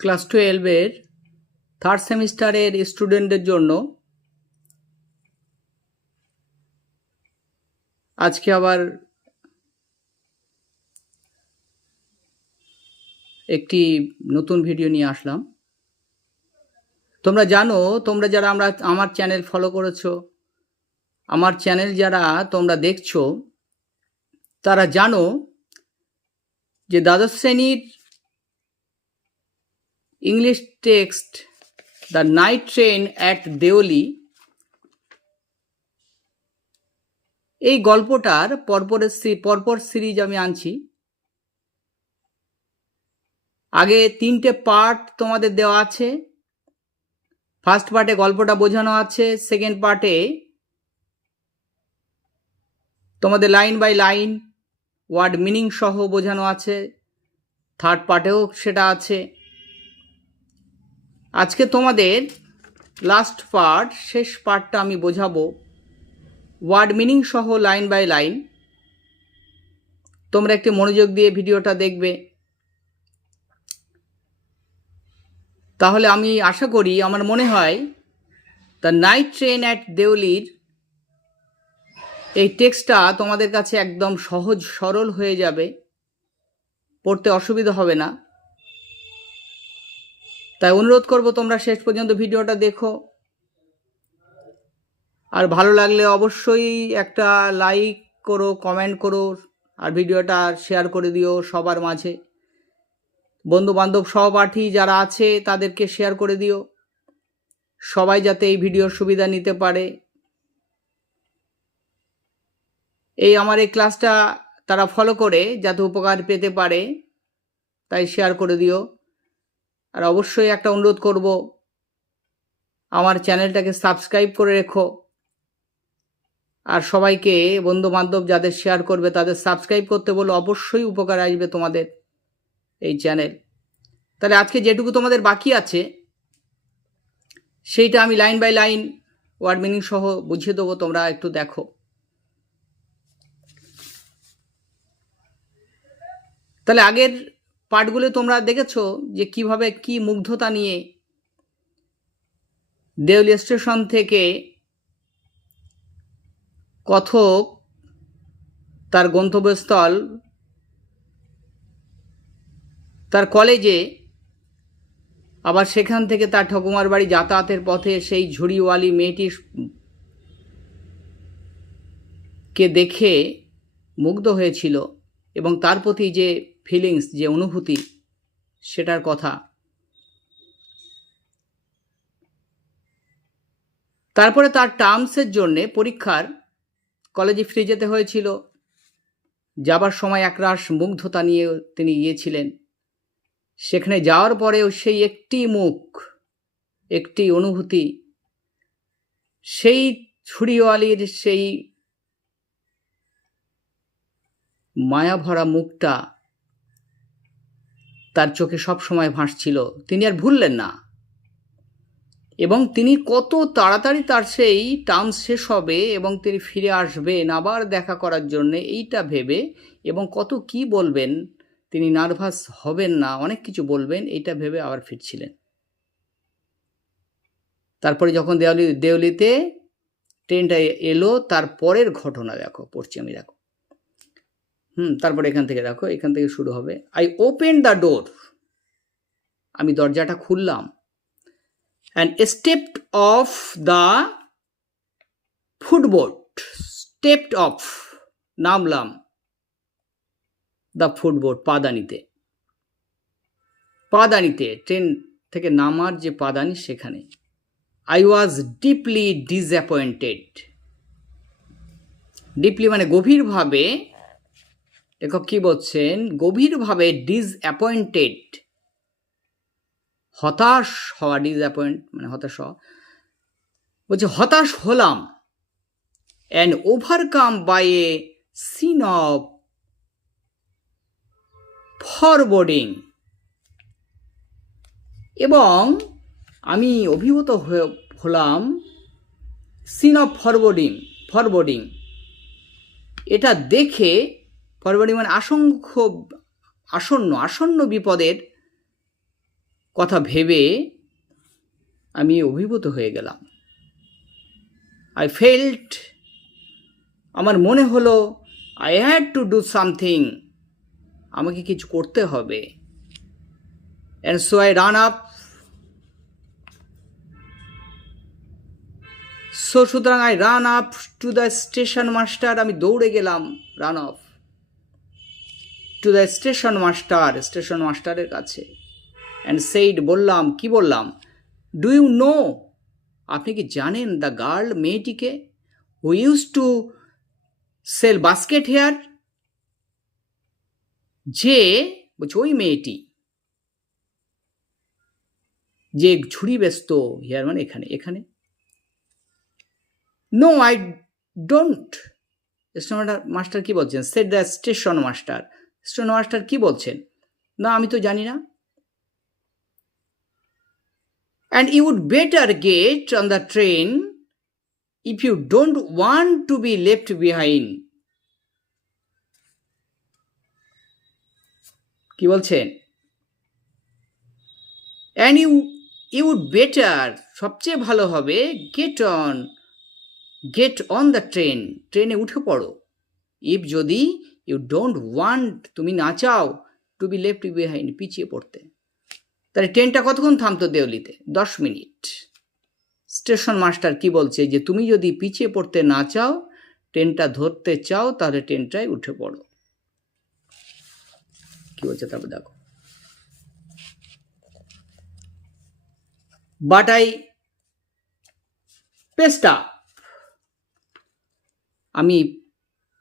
Class টুয়েলভের third সেমিস্টারের স্টুডেন্টদের জন্য আজকে আবার একটি নতুন ভিডিও নিয়ে আসলাম। তোমরা জানো, তোমরা যারা আমরা, আমার চ্যানেল ফলো করেছ, আমার চ্যানেল যারা তোমরা দেখছ, তারা জানো যে দ্বাদশ শ্রেণির English text the night train at Deoli এই গল্পটার পরপরের পরপর সিরিজ আমি আনছি। আগে তিনটে পার্ট তোমাদের দেওয়া আছে। ফার্স্ট পার্টে গল্পটা বোঝানো আছে, সেকেন্ড পার্টে তোমাদের line by line, word meaning সহ বোঝানো আছে। থার্ড পার্টেও সেটা আছে। আজকে তোমাদের লাস্ট পার্ট শেষ পার্টটা আমি বোঝাবো। ওয়ার্ড মিনিং সহ লাইন বাই লাইন তোমরা একটি মনোযোগ দিয়ে ভিডিওটা দেখবে। তাহলে আমি আশা করি, আমার মনে হয় দ্য নাইট ট্রেন অ্যাট দেউলির এই টেক্সটটা তোমাদের কাছে একদম সহজ, সরল হয়ে যাবে। পড়তে অসুবিধা হবে না। তাই অনুরোধ করব তোমরা শেষ পর্যন্ত ভিডিওটা দেখো। আর ভালো লাগলে অবশ্যই একটা লাইক করো কমেন্ট করো, আর ভিডিওটা শেয়ার করে দিও সবার মাঝে। বন্ধু বান্ধব সহপাঠী যারা আছে, তাদেরকে শেয়ার করে দিও। সবাই যাতে এই ভিডিওর সুবিধা নিতে পারে। এই আমার এই ক্লাসটা তারা ফলো করে, যাতে উপকার পেতে পারে, তাই শেয়ার করে দিও। আর অবশ্যই একটা অনুরোধ করব, আমার চ্যানেলটাকে সাবস্ক্রাইব করে রেখো। আর সবাইকে বন্ধু বান্ধব যাদের শেয়ার করবে, তাদের সাবস্ক্রাইব করতে বলো অবশ্যই উপকার আসবে তোমাদের এই চ্যানেল তাহলে আজকে যেটুকু তোমাদের বাকি আছে, সেইটা আমি line by line word meaning সহ বুঝিয়ে দেবো, তোমরা একটু দেখো। তাহলে আগের পার্টগুলো তোমরা দেখেছ যে কীভাবে কি মুগ্ধতা নিয়ে দেউলি স্টেশন থেকে কথক তার গন্তব্যস্থল, তার কলেজে, আবার সেখান থেকে তার ঠাকুমার বাড়ি যাতায়াতের পথে সেই ঝুড়িওয়ালি মেয়েটি কে দেখে মুগ্ধ হয়েছিল এবং তার প্রতি যে ফিলিংস যে অনুভূতি, সেটার কথা। তারপরে তার টার্মসের জন্যে পরীক্ষার কলেজে ফিরে যেতে হয়েছিল। যাবার সময় একরাশ মুগ্ধতা নিয়ে তিনি গিয়েছিলেন। সেখানে যাওয়ার পরেও সেই একটি মুখ, একটি অনুভূতি, সেই ছুরিওয়ালির সেই মায়াভরা মুখটা তার চোখে সব সময় ভাসছিল তিনি আর ভুললেন না। এবং তিনি কত তাড়াতাড়ি তার সেই টার্ম শেষ হবে এবং তিনি ফিরে আসবেন আবার দেখা করার জন্য, এইটা ভেবে এবং কত কি বলবেন, তিনি নার্ভাস হবেন না, অনেক কিছু বলবেন, এইটা ভেবে আবার ফিরছিলেন। তারপরে যখন দেওয়ালি দেওলিতে ট্রেনটা এলো, তার পরের ঘটনা দেখো, পড়ছি আমি দেখো। হুম, তারপরে এখান থেকে দেখো, এখান থেকে শুরু হবে। আই ওপেন দ্য ডোর আমি দরজাটা খুললাম। And stepped off the footboard stepped off নামলাম দ্য ফুটবোর্ড পাদানিতে। পাদানিতে ট্রেন থেকে নামার যে পাদানি সেখানে। I was deeply disappointed deeply মানে গভীরভাবে লেখক কি বলছেন? গভীরভাবে ডিসঅ্যাপয়েন্টেড হতাশ হওয়া ডিসঅ্যাপয়েন্ট মানে হতাশ হওয়া। বলছে, হতাশ হলাম। And overcome by a scene of foreboding এবং আমি অভিভূত হলাম সিন অফ ফরবোর্ডিং ফরবোর্ডিং এটা দেখে ফরওয়ার্ডিং মানে আশঙ্ক আসন্ন আসন্ন বিপদের কথা ভেবে আমি অভিভূত হয়ে গেলাম। আই ফেল্ট আমার মনে হলো I had to do something আমাকে কিছু করতে হবে। And so I ran up so সুতরাং I ran up to the station master আমি দৌড়ে গেলাম ran off to the station master station মাস্টারের কাছে। অ্যান্ড সেইড বললাম, কি বললাম? ডু ইউ নো আপনি কি জানেন দ্য গার্ল মেয়েটিকে? Who use to sell basket here যে, বলছে, ওই মেয়েটি। যে ঝুড়ি ব্যস্ত হেয়ার মানে এখানে এখানে। No I don't station master কি বলছেন? Said the station master station master কি বলছেন? না, আমি তো জানি না। And you would better get on the train if you don't want to be left behind কি বলছেন? And you you would better সবচেয়ে ভালো হবে get on get on the train ট্রেনে উঠে পড়ো। ইফ যদি ইউ ডোন্ট ওয়ান্ট তুমি না চাও টু বি লেফট বিহাইন্ড পিছিয়ে পড়তে। তাহলে ট্রেনটা কতক্ষণ থামতো দেওলিতে দশ মিনিট। স্টেশন মাস্টার কি বলছে? যে তুমি যদি পিছিয়ে পড়তে না চাও, ট্রেনটা ধরতে চাও, তাহলে ট্রেনটায় উঠে পড়ো। কি বলছে? তারপর দেখো। বাট আই পেস্টা আমি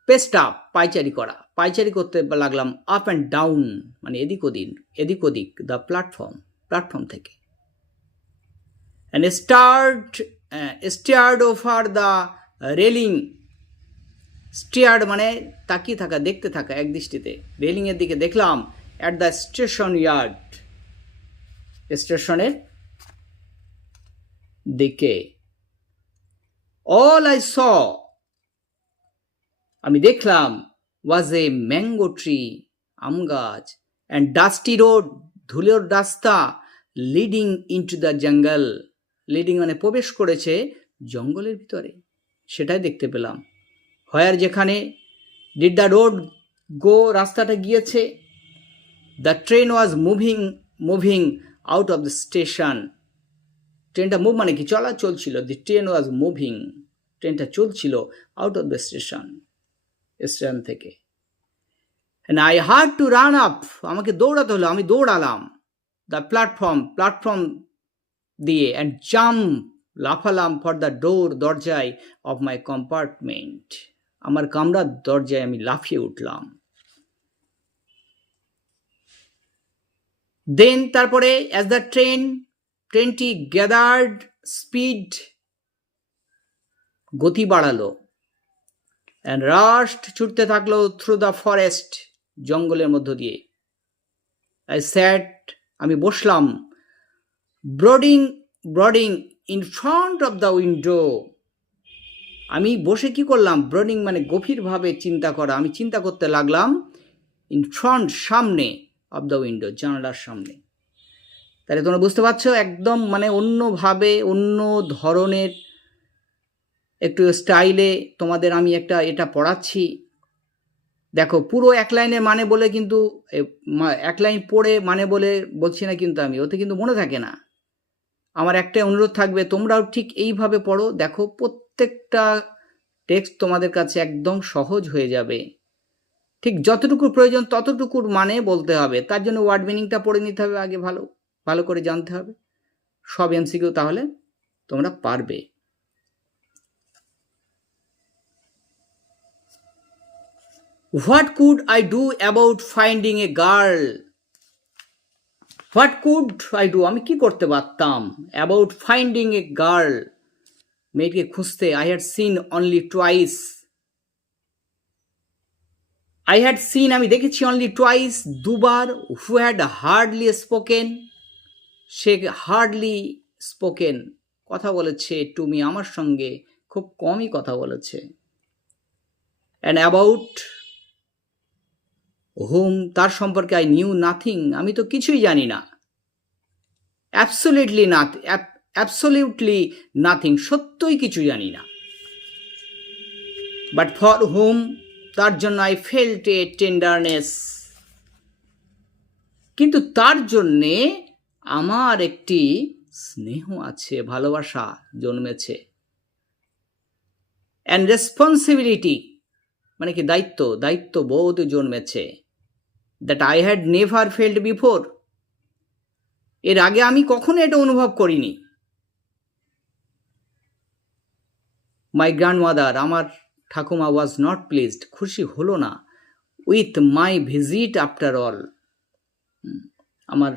পেস্টা পাইচারি করা। পাইচারি করতে লাগলাম আপ অ্যান্ড ডাউন মানে এদিক ওদিক এদিক ওদিক দ্য প্ল্যাটফর্ম প্ল্যাটফর্ম থেকে। And start stared over the railing stared মানে তাকিয়ে থাকা, দেখতে থাকা এক দৃষ্টিতে। রেলিংয়ের দিকে দেখলাম অ্যাট দ্য স্টেশন ইয়ার্ড স্টেশনের দিকে। অল আই স দেখলাম ওয়াজ এ ম্যাঙ্গো ট্রি আম গাছ অ্যান্ড ডাস্টি রোড ধুলোর রাস্তা leading into the jungle leading মানে প্রবেশ করেছে জঙ্গলের ভিতরে। সেটাই দেখতে পেলাম। হয়ার যেখানে ডিড দ্য রোড গো রাস্তাটা গিয়েছে the train was moving moving out of the station ট্রেনটা মুভ মানে কি? চলা চলছিল দি ট্রেন ওয়াজ মুভিং ট্রেনটা চলছিল out of the station station থেকে। I had to run up আমাকে দৌড়াতে হলো, আমি দৌড়ালাম। দ্য প্ল্যাটফর্ম প্ল্যাটফর্ম দিয়ে অ্যান্ড জাম্প লাফালাম ফর দ্য ডোর দরজায় অফ মাই কম্পার্টমেন্ট আমার কামরার দরজায় আমি লাফিয়ে উঠলাম। দেন তারপরে অ্যাজ দ্য ট্রেন ট্রেনটি গ্যাদার্ড স্পিড গতি বাড়ালো। অ্যান্ড রাস্ট ছুটতে থাকল থ্রু দ্য ফরেস্ট জঙ্গলের মধ্য দিয়ে। আই স্যাট আমি বসলাম brooding brooding in front of the window আমি বসে কি করলাম? ব্রডিং মানে গভীরভাবে চিন্তা করা। আমি চিন্তা করতে লাগলাম ইন ফ্রন্ট সামনে অফ দ্য উইন্ডো জানালার সামনে। তাহলে তোমরা বুঝতে পারছ, একদম মানে অন্যভাবে, অন্য ধরনের একটু স্টাইলে তোমাদের আমি একটা এটা পড়াচ্ছি। দেখো, পুরো এক লাইনের মানে বলে কিন্তু এক লাইন পড়ে মানে বলে বলছি না কিন্তু আমি, ওতে কিন্তু মনে থাকে না। আমার একটাই অনুরোধ থাকবে, তোমরাও ঠিক এইভাবে পড়ো, দেখো প্রত্যেকটা টেক্সট তোমাদের কাছে একদম সহজ হয়ে যাবে। ঠিক যতটুকু প্রয়োজন ততটুকুর মানে বলতে হবে, তার জন্য ওয়ার্ড মিনিংটা পড়ে নিতে হবে আগে ভালো ভালো করে জানতে হবে। সব এমসিকিউ তাহলে তোমরা পারবে। What could I do about finding a girl what could I do আমি কি করতে পারতাম অ্যাবাউট ফাইন্ডিং এ গার্ল মেয়েকে খুঁজতে I had seen only twice I had seen আমি দেখেছি অনলি টুয়াইস দুবার হু হ্যাড হার্ডলি স্পোকেন সে হার্ডলি স্পোকেন কথা বলেছে টুমি আমার সঙ্গে, খুব কমই কথা বলেছে। অ্যান্ড অ্যাবাউট হোম তার সম্পর্কে আই নিউ নাথিং, আমি তো কিছুই জানি না। অ্যাবসোলিউটলি না অ্যাবসোলিউটলি নাথিং, সত্যই কিছু জানি না। বাট ফর হোম, তার জন্য আই ফেল্ট এ টেন্ডারনেস। কিন্তু তার জন্যে আমার একটি স্নেহ আছে, ভালোবাসা জন্মেছে। অ্যান্ড রেসপন্সিবিলিটি মানে কি দায়িত্ব দায়িত্ব বোধ জন্মেছে। That I had never felt before এর আগে আমি কখনো এটা অনুভব করিনি। মাই গ্র্যান্ডমাদার আমার ঠাকুমা ওয়াজ নট প্লিজড খুশি হলো না। With my visit after all আমার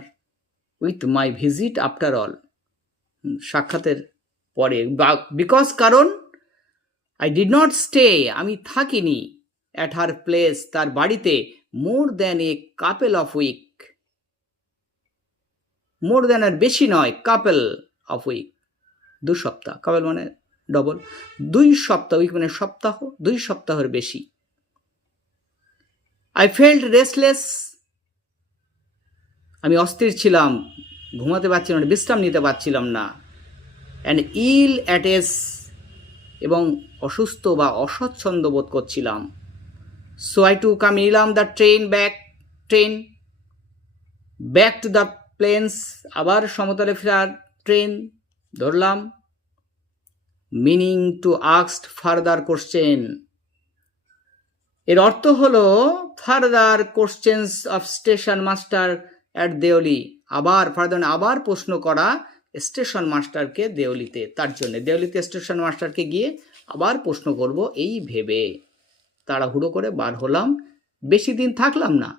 with my visit after all সাক্ষাতের পরে বিকজ কারণ আই ডিড নট স্টে আমি থাকিনি অ্যাট হার প্লেস তার বাড়িতে। More than a couple of week more than আর বেশি নয় কাপেল অফ উইক দু সপ্তাহ কাপেল মানে ডবল দুই সপ্তাহ উইক মানে সপ্তাহ, দুই সপ্তাহের বেশি। আই ফেল্ড রেসলেস আমি অস্থির ছিলাম, ঘুমাতে পারছিলাম না, বিশ্রাম নিতে পারছিলাম না। অ্যান্ড ইল অ্যাট এস এবং অসুস্থ বা অস্বচ্ছন্দ বোধ করছিলাম। সো আই টু কাম নিলাম the train back train back to the plains আবার সমতলে ফেরার ট্রেন ধরলাম। মিনিং টু আক্সড ফার্দার কোশ্চেন এর অর্থ হলো further questions of station master at Deoli আবার ফার্দার আবার প্রশ্ন করা স্টেশন মাস্টারকে দেওলিতে তার জন্য দেওলিতে স্টেশন মাস্টারকে গিয়ে আবার প্রশ্ন করব এই ভেবে। তাড়াহুড়ো করে বার হলাম। বেশি দিন থাকলাম না।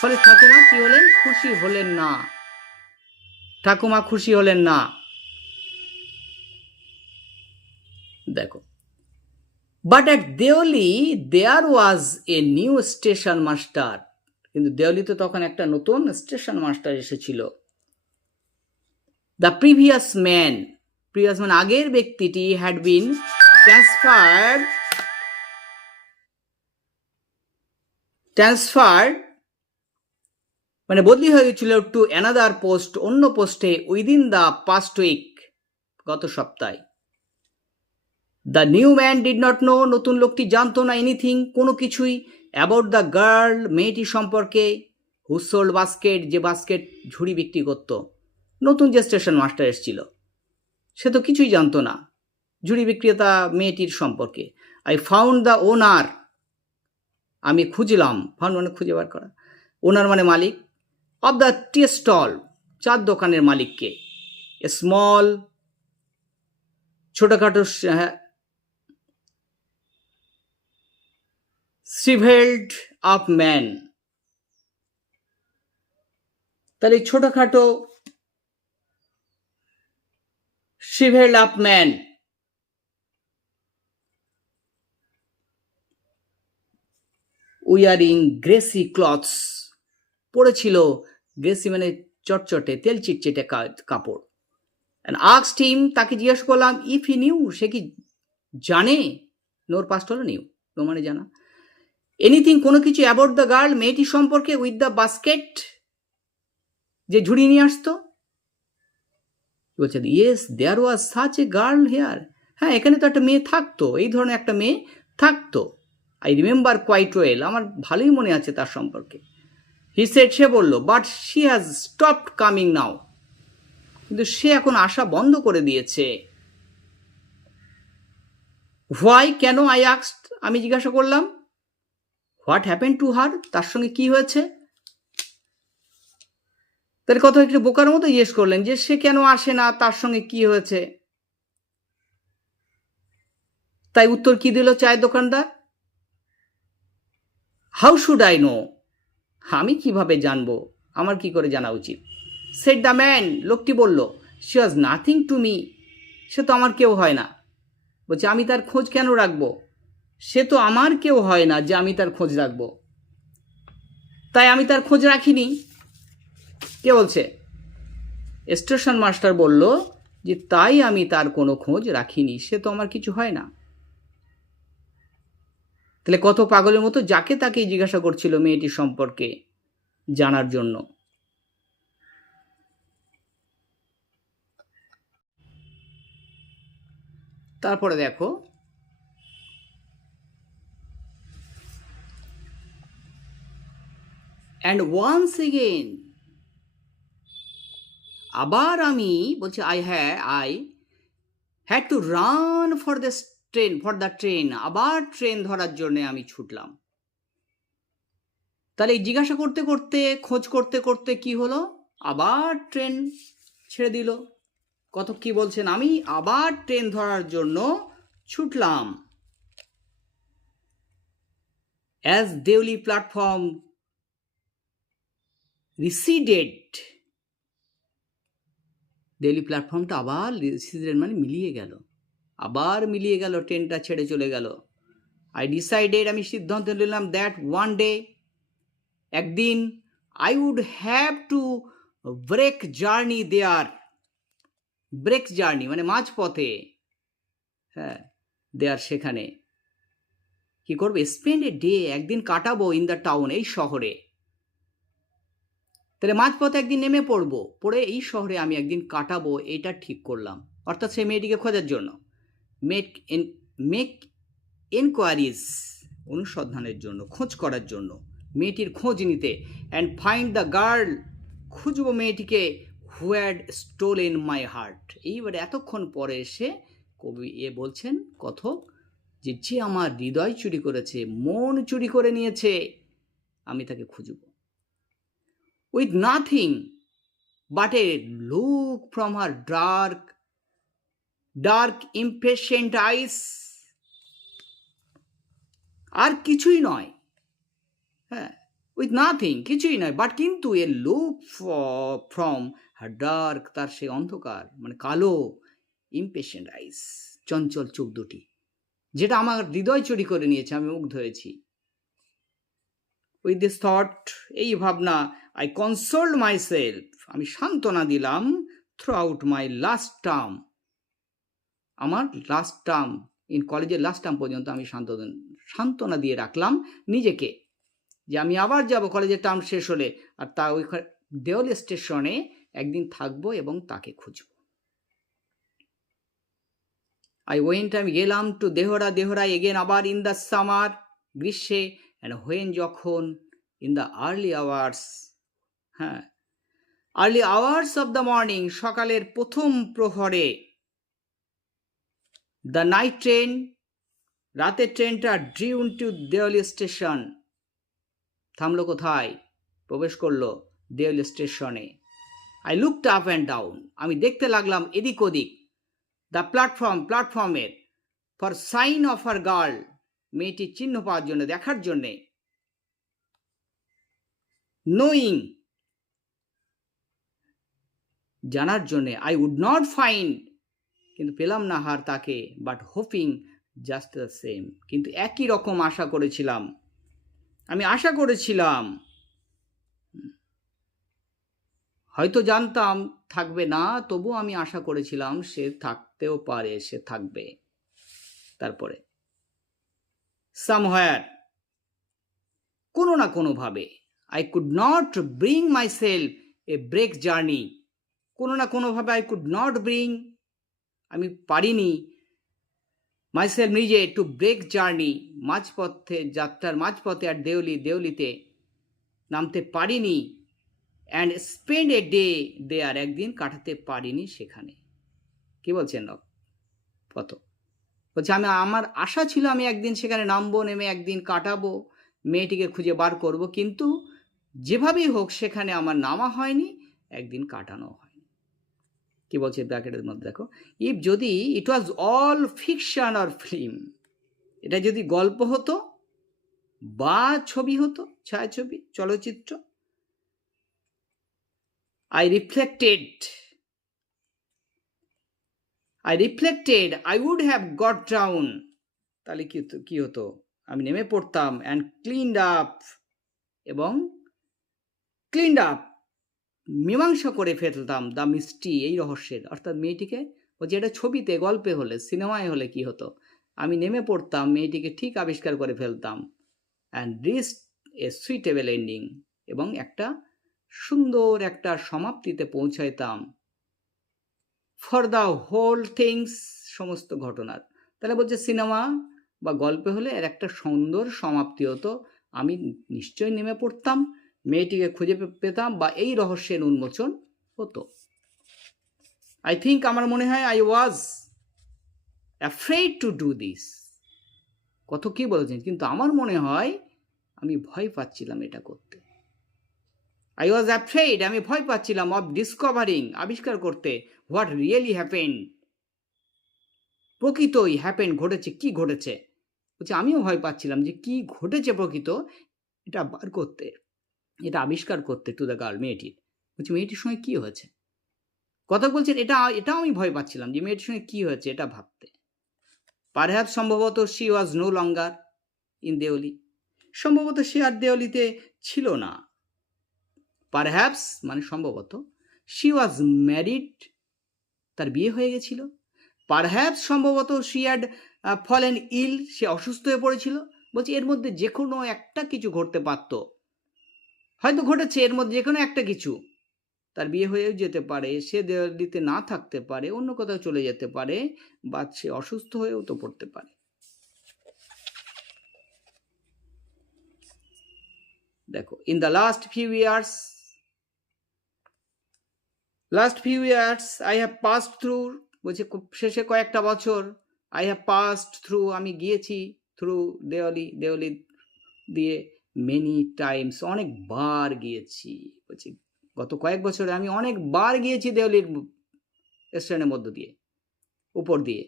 ফলে ঠাকুমা কি হলেন? খুশি হলেন না। ঠাকুমা খুশি হলেন না। দেখো but at Deoli there was a new station master কিন্তু দেওলিতে তখন একটা নতুন স্টেশন মাস্টার এসেছিল। The previous man previous man আগের ব্যক্তিটি হ্যাড বিন ট্রান্সফার্ড ট্রান্সফার্ড মানে বদলি হয়ে গেছিল টু অ্যানাদার পোস্ট অন্য পোস্টে উইদিন দ্য পাস্ট উইক গত সপ্তাহে। The new man did not know নতুন লোকটি জানতো না এনিথিং কোনো কিছুই অ্যাবাউট দ্য গার্ল মেয়েটি সম্পর্কে হুসোল্ড বাস্কেট, যে বাস্কেট ঝুড়ি বিক্রি করতো। নতুন যে স্টেশন মাস্টার এসেছিল, সে তো কিছুই জানতো না, ঝুড়ি বিক্রেতা মেয়েটির সম্পর্কে। আই ফাউন্ড দ্য ওনার আমি খুঁজলাম ফাউন্ড মানে খুঁজে বার করা। ওনার মানে মালিক? অব দ্য টি স্টল চার দোকানের মালিককে। স্মল ছোটোখাটো শ্রিভেল্ড আপ ম্যান তাহলে ছোটোখাটো shrivelled up man wearing greasy clothes. পড়েছিল গ্রেসি মানে চটচটে, তেল চিটচিটে কাপড়। আক্স টিম তাকে জিজ্ঞেস করলাম ইফ হি নিউ সে কি জানে? নোর পাস্ট হলো নিউ নো মানে জানা। এনিথিং কোনো কিছু অ্যাবাউট দ্য গার্ল মেয়েটি সম্পর্কে উইথ দ্য বাস্কেট যে ঝুড়ি নিয়ে আসতো? বলছে yes there was such a girl here হ্যাঁ এখানে তো একটা মেয়ে থাকতো, এই ধরনের একটা মেয়ে থাকতো। আই রিমেম্বার কোয়াইট ওয়েল আমার ভালোই মনে আছে তার সম্পর্কে। হি সেট সে বলল but she has stopped coming now কিন্তু সে এখন আসা বন্ধ করে দিয়েছে। হোয়াই কেন আই আক্সড আমি জিজ্ঞাসা করলাম। হোয়াট হ্যাপেন টু হার তার সঙ্গে কি হয়েছে? তার কথা একটু বোকার মতো জিজ্ঞেস করলেন যে সে কেন আসে না? তার সঙ্গে কি হয়েছে? তাই উত্তর কি দিল চায়ের দোকানদার? হাউ শুড আই নো আমি কীভাবে জানব? আমার কি করে জানা উচিত? সেট দ্য ম্যান লোকটি বলল she was nothing to me সে তো আমার কেউ হয় না। বলছে, আমি তার খোঁজ কেন রাখব? সে তো আমার কেউ হয় না যে আমি তার খোঁজ রাখব। তাই আমি তার খোঁজ রাখিনি। কে বলছে? স্টেশন মাস্টার বলল যে, তাই আমি তার কোনো খোঁজ রাখিনি। সে তো আমার কিছু হয় না। তাহলে কত পাগলের মতো যাকে তাকেই জিজ্ঞাসা করছিল মেয়েটি সম্পর্কে জানার জন্য? তারপরে দেখো। অ্যান্ড ওয়ান্স এগেন আবার আমি বলছি আই হ্যা I had to run for the train for the train আবার ট্রেন ধরার জন্যে আমি ছুটলাম। তাহলে এই জিজ্ঞাসা করতে করতে, খোঁজ করতে করতে কি হলো? আবার ট্রেন ছেড়ে দিল। কত কি বলছেন আমি? আবার ট্রেন ধরার জন্য ছুটলাম। As Deoli platform receded Deoli প্ল্যাটফর্মটা আবার রিসিডেড মানে মিলিয়ে গেল। আবার মিলিয়ে গেল ট্রেনটা ছেড়ে চলে গেল। আই ডিসাইডেড আমি সিদ্ধান্ত নিলাম দ্যাট ওয়ান ডে একদিন I would have to break journey there break journey মানে মাঝপথে হ্যাঁ দেয়ার সেখানে। কি করবে? স্পেন্ড এ ডে একদিন কাটাবো ইন দ্য টাউন এই শহরে। তাহলে মাঝপথে একদিন নেমে পড়ব, পড়ে এই শহরে আমি একদিন কাটাবো, এটা ঠিক করলাম। অর্থাৎ সেই মেয়েটিকে খোঁজার জন্য। মেক মেক এনকোয়ারিজ অনুসন্ধানের জন্য, খোঁজ করার জন্য। মেয়েটির খোঁজ নিতে। অ্যান্ড ফাইন্ড দ্য গার্ল খুঁজব মেয়েটিকে who stole in my heart এইবারে এতক্ষণ পরে এসে কবি এ বলছেন, কথক, যে যে আমার হৃদয় চুরি করেছে, মন চুরি করে নিয়েছে, আমি তাকে খুঁজব। With nothing but a look from her dark dark impatient eyes. আর কিছুই নয়। হ্যাঁ উইথ নাথিং, কিছুই নয়। বাট কিন্তু a look from her dark, তার সে অন্ধকার মানে কালো ইম্পেশেন্ট আইস, চঞ্চল চোখ দুটি, যেটা আমার হৃদয় চুরি করে নিয়েছে, আমি মুগ্ধ হয়েছি। উইথ দিস থট এই ভাবনা আই কনসোল্ড মাই সেলফ আমি সান্ত্বনা দিলাম throughout my last term আমার লাস্ট টার্ম ইন কলেজের লাস্ট টার্ম পর্যন্ত আমি সান্ত্বনা সান্ত্বনা দিয়ে রাখলাম নিজেকে। যে আমি আবার যাব কলেজের টার্ম শেষ হলে, আর তা ওইখানে, দেওয়াল স্টেশনে একদিন থাকব এবং তাকে খুঁজব। আই ওয়েন্ট আমি গেলাম টু দেহরা দেহরা এগেন আবার ইন দ্য সামার গ্রীষ্মে অ্যান্ড হোয়েন যখন ইন দ্য আর্লি আওয়ার্স হ্যাঁ early hours of the morning সকালের প্রথম প্রহরে দ্য নাইট ট্রেন রাতের ট্রেনটা ড্রিউন টু দেওয়ালি স্টেশন থামলো কোথায়? প্রবেশ করল দেওয়ালি স্টেশনে I looked up and down আমি দেখতে লাগলাম এদিক ওদিক। দ্য প্ল্যাটফর্ম প্ল্যাটফর্মের ফর সাইন অফ আর গার্ল মেয়েটির চিহ্ন পাওয়ার জন্য, দেখার জন্যে। নোয়িং জানার জন্যে। আই উড নট ফাইন্ড কিন্তু পেলাম না হার তাকে but hoping just the same কিন্তু একই রকম আশা করেছিলাম। আমি আশা করেছিলাম। হয়তো জানতাম থাকবে না তবু আমি আশা করেছিলাম সে থাকতেও পারে, সে থাকবে। তারপরে সামহায়ার কোনো না কোনোভাবে I could not bring myself a break journey কোনো না কোনোভাবে আই কুড নট ব্রিং আমি পারিনি মাইসেলফ নিজে টু ব্রেক জার্নি মাঝপথে, যাত্রার মাঝপথে আর দেউলি, দেউলিতে নামতে পারিনি and spend a day there আর একদিন কাটাতে পারিনি সেখানে। কি বলছেন কত বলছে, আমি, আমার আশা ছিল আমি একদিন সেখানে নামবো, নেমে একদিন কাটাবো, মেয়েটিকে খুঁজে বার করব, কিন্তু যেভাবেই হোক সেখানে আমার নামা হয়নি, একদিন কাটানো হয়নি। কি বলছে ব্র্যাকেটের মধ্যে? দেখো ইফ যদি it was all fiction or film এটা যদি গল্প হতো বা ছবি হতো, ছায়াছবি, চলচ্চিত্র I reflected I reflected I would have got down তাহলে কি হতো, কী হতো? আমি নেমে পড়তাম অ্যান্ড ক্লিনড আপ এবং ক্লিনড আপ মীমাংসা করে ফেলতাম দ্য মিষ্টি এই রহস্যের। অর্থাৎ মেয়েটিকে, ও যেটা ছবিতে গল্পে হলে, সিনেমায় হলে কি হতো? আমি নেমে পড়তাম, মেয়েটিকে ঠিক আবিষ্কার করে ফেলতাম। And reached a suitable ending এবং একটা সুন্দর একটা সমাপ্তিতে পৌঁছাইতাম। ফর দ্য হোল থিংস সমস্ত ঘটনার। তাহলে বলছে, সিনেমা বা গল্পে হলে এর একটা সুন্দর সমাপ্তি হতো। আমি নিশ্চয়ই নেমে পড়তাম। মেয়েটিকে খুঁজে পেতাম বা এই রহস্যের উন্মোচন হতো। আই থিঙ্ক আমার মনে হয় I was afraid to do this কত কি বলেছেন, কিন্তু আমার মনে হয় আমি ভয় পাচ্ছিলাম এটা করতে। আই ওয়াজ অ্যাফ্রেড আমি ভয় পাচ্ছিলাম অফ ডিসকভারিং আবিষ্কার করতে হোয়াট রিয়েলি হ্যাপেন প্রকৃতই হ্যাপেন ঘটেছে, কি ঘটেছে? বলছে, আমিও ভয় পাচ্ছিলাম যে কি ঘটেছে প্রকৃত, এটা বার করতে। এটা আবিষ্কার করতে টু দ্য গার্ল মেয়েটির। বলছি, মেয়েটির সঙ্গে কী হয়েছে? কথা বলছেন, এটা, এটাও আমি ভয় পাচ্ছিলাম যে মেয়েটির সঙ্গে কী হয়েছে, এটা ভাবতে। পারহ্যাপ সম্ভবত she was no longer in Deoli সম্ভবত সে আর দেওলিতে ছিল না। পারহ্যাপস মানে সম্ভবত শি ওয়াজ ম্যারিড তার বিয়ে হয়ে গেছিল। পারহ্যাপস সম্ভবত শি হ্যাড ফলেন ইল সে অসুস্থ হয়ে পড়েছিল। বলছি, এর মধ্যে যে কোনো একটা কিছু ঘটতে পারত। হয়তো ঘটেছে, এর মধ্যে যে কোনো একটা কিছু। তার বিয়ে হয়েও যেতে পারে, সে দিল্লিতে না থাকতে পারে, অন্য কোথাও চলে যেতে পারে, বা সে অসুস্থ হয়েও তো পড়তে পারে। দেখো in the last few years last few years I have passed through বলছে শেষে কয়েকটা বছর আই হ্যাভ পাস্ট থ্রু আমি গিয়েছি থ্রু দেওয়ালি দেওয়ালি দিয়ে মেনি টাইমস অনেকবার গিয়েছি। বলছি, গত কয়েক বছরে আমি অনেকবার গিয়েছি দেওয়ালির স্টেশনের মধ্য দিয়ে, উপর দিয়ে।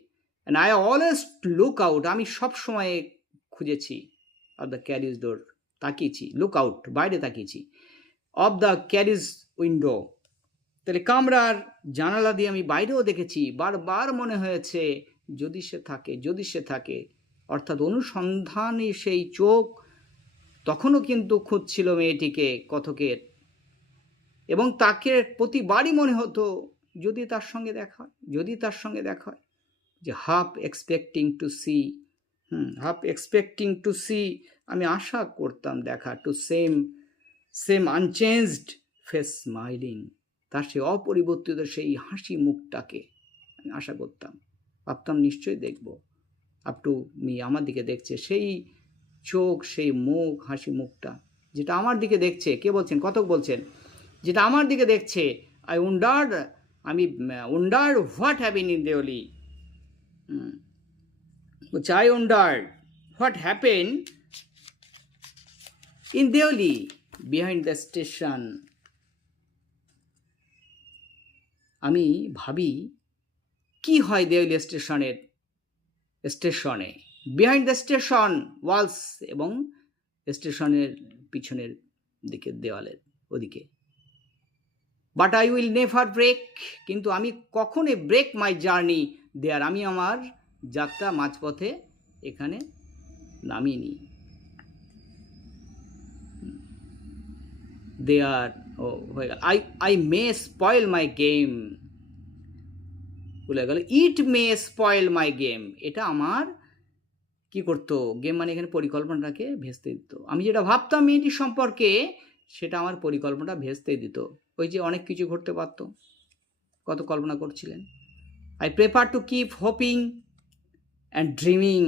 And I always look out আমি সব সময় খুঁজেছি অফ দ্য ক্যারিজ ডোর তাকিয়েছি লুক আউট বাইরে তাকিয়েছি অফ দ্য ক্যারিজ উইন্ডো তাহলে কামরার জানালা দিয়ে আমি বাইরেও দেখেছি, বারবার মনে হয়েছে, যদি সে থাকে, যদি সে থাকে, অর্থাৎ অনুসন্ধানী সেই চোখ তখনও কিন্তু খুঁজছিল মেয়েটিকে কথকের। এবং তাকে প্রতিবারই মনে হতো, যদি তার সঙ্গে দেখা হয়, যদি তার সঙ্গে দেখা হয়, যে half expecting to see, hmm, half expecting to see, আমি আশা করতাম দেখা, to same same unchanged face smiling, তার সেই অপরিবর্তিত সেই হাসি মুখটাকে আমি আশা করতাম। ভাবতাম নিশ্চয়ই দেখব। আপ টু মি, আমার দিকে দেখছে, সেই চোখ, সেই মুখ, হাসি মুখটা, যেটা আমার দিকে দেখছে। কে বলছেন? কতক বলছেন? যেটা আমার দিকে দেখছে আই উন্ডার আমি wonder what happen in Deoli বলছে I wonder what happen in Deoli behind the station আমি ভাবি, কি হয় দেওলি স্টেশনের স্টেশনে বিহাইন্ড দ্য স্টেশন ওয়ালস এবং স্টেশনের পিছনের দিকে দেওয়ালের ওদিকে। But I will never break কিন্তু আমি কখনোই ব্রেক মাই জার্নি দেয়ার আমি আমার যাত্রা মাঝপথে এখানে নামিনি। দেয়ার ও হয়ে গেল। I I may spoil my game বলে গেল। ইট মে স্পয়েল মাই গেম এটা আমার কি করতো? গেম মানে এখানে পরিকল্পনাটাকে ভেস্তে দিত। আমি যেটা ভাবতাম মেয়েটির সম্পর্কে, সেটা আমার পরিকল্পনাটা ভেস্তে দিত। ওই যে অনেক কিছু ঘটতে পারতো। কত কল্পনা করছিলেন? I prefer to keep hoping and dreaming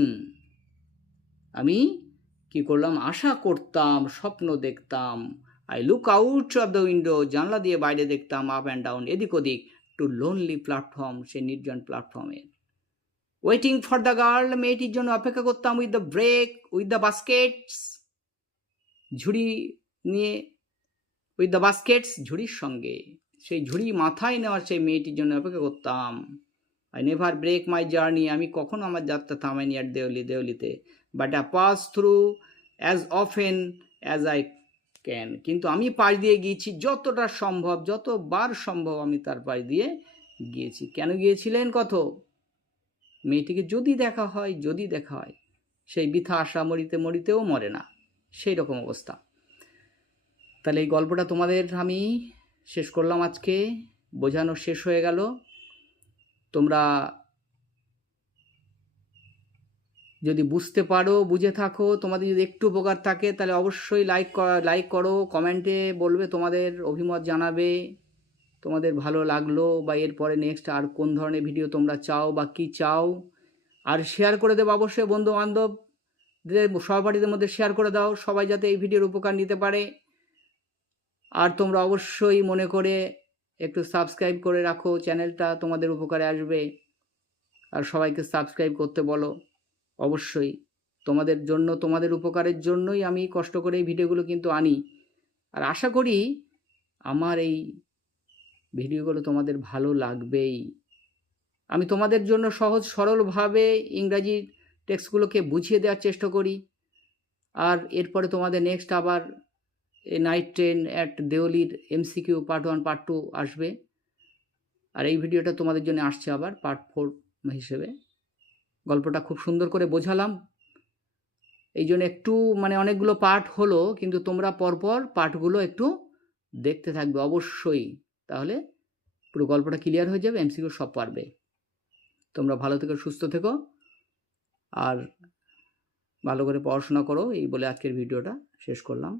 আমি কি করলাম? আশা করতাম, স্বপ্ন দেখতাম। I look out of the window জানলা দিয়ে বাইরে দেখতাম আপ অ্যান্ড ডাউন এদিক ওদিক টু লোনলি প্ল্যাটফর্ম সে নির্জন প্ল্যাটফর্মে ওয়েটিং ফর দ্য গার্ল মেয়েটির জন্য অপেক্ষা করতাম with the break with the baskets ঝুড়ি নিয়ে উইথ দ্য বাস্কেটস ঝুড়ির সঙ্গে সেই ঝুড়ি মাথায় নেওয়ার সেই মেয়েটির জন্য অপেক্ষা করতাম I never break my journey আমি কখনো আমার যাত্রা থামাইনি আর Deoli দেওলিতে but I pass through as often as I can কিন্তু আমি পাশ দিয়ে গিয়েছি যতটা সম্ভব যতবার সম্ভব আমি তার পাশ দিয়ে গিয়েছি কেন গিয়েছিলেন কত মেয়েটিকে যদি দেখা হয়, যদি দেখা হয়, সেই বৃথা আশা মরিতে মরিতেও মরে না। সেই রকম অবস্থা। তাহলে এই গল্পটা তোমাদের আমি শেষ করলাম আজকে। বোঝানো শেষ হয়ে গেল। তোমরা যদি বুঝতে পারো, বুঝে থাকো, তোমাদের যদি একটু উপকার থাকে, তাহলে অবশ্যই লাইক লাইক করো কমেন্টে বলবে, তোমাদের অভিমত জানাবে। তোমাদের ভালো লাগল বা এরপরে নেক্সট আর কোন ধরনের ভিডিও তোমরা চাও বা কী চাও, আর শেয়ার করে দেবো অবশ্যই বন্ধু বান্ধবদের সহপাঠীদের মধ্যে শেয়ার করে দাও, সবাই যাতে এই ভিডিওর উপকার নিতে পারে। আর তোমরা অবশ্যই মনে করে একটু সাবস্ক্রাইব করে রাখো চ্যানেলটা তোমাদের উপকারে আসবে। আর সবাইকে সাবস্ক্রাইব করতে বলো, অবশ্যই। তোমাদের জন্য, তোমাদের উপকারের জন্যই আমি কষ্ট করে এই ভিডিওগুলো কিন্তু আনি। আর আশা করি আমার এই ভিডিওগুলো তোমাদের ভালো লাগবেই। আমি তোমাদের জন্য সহজ সরলভাবে ইংরাজি টেক্সটগুলোকে বুঝিয়ে দেওয়ার চেষ্টা করি। আর এরপরে তোমাদের নেক্সট আবার night train at দেওলির MCQ part one part two আসবে। আর এই ভিডিওটা তোমাদের জন্য আসছে আবার পার্ট ফোর হিসেবে। গল্পটা খুব সুন্দর করে বোঝালাম। এই জন্য একটু মানে অনেকগুলো পার্ট হলো, কিন্তু তোমরা পরপর পার্টগুলো একটু দেখতে থাকবে অবশ্যই। তাহলে পুরো গল্পটা ক্লিয়ার হয়ে যাবে এমসিকিউ সব পারবে। তোমরা ভালো থেকো, সুস্থ থেকো, আর ভালো করে পড়াশোনা করো, এই বলে আজকের ভিডিওটা শেষ করলাম।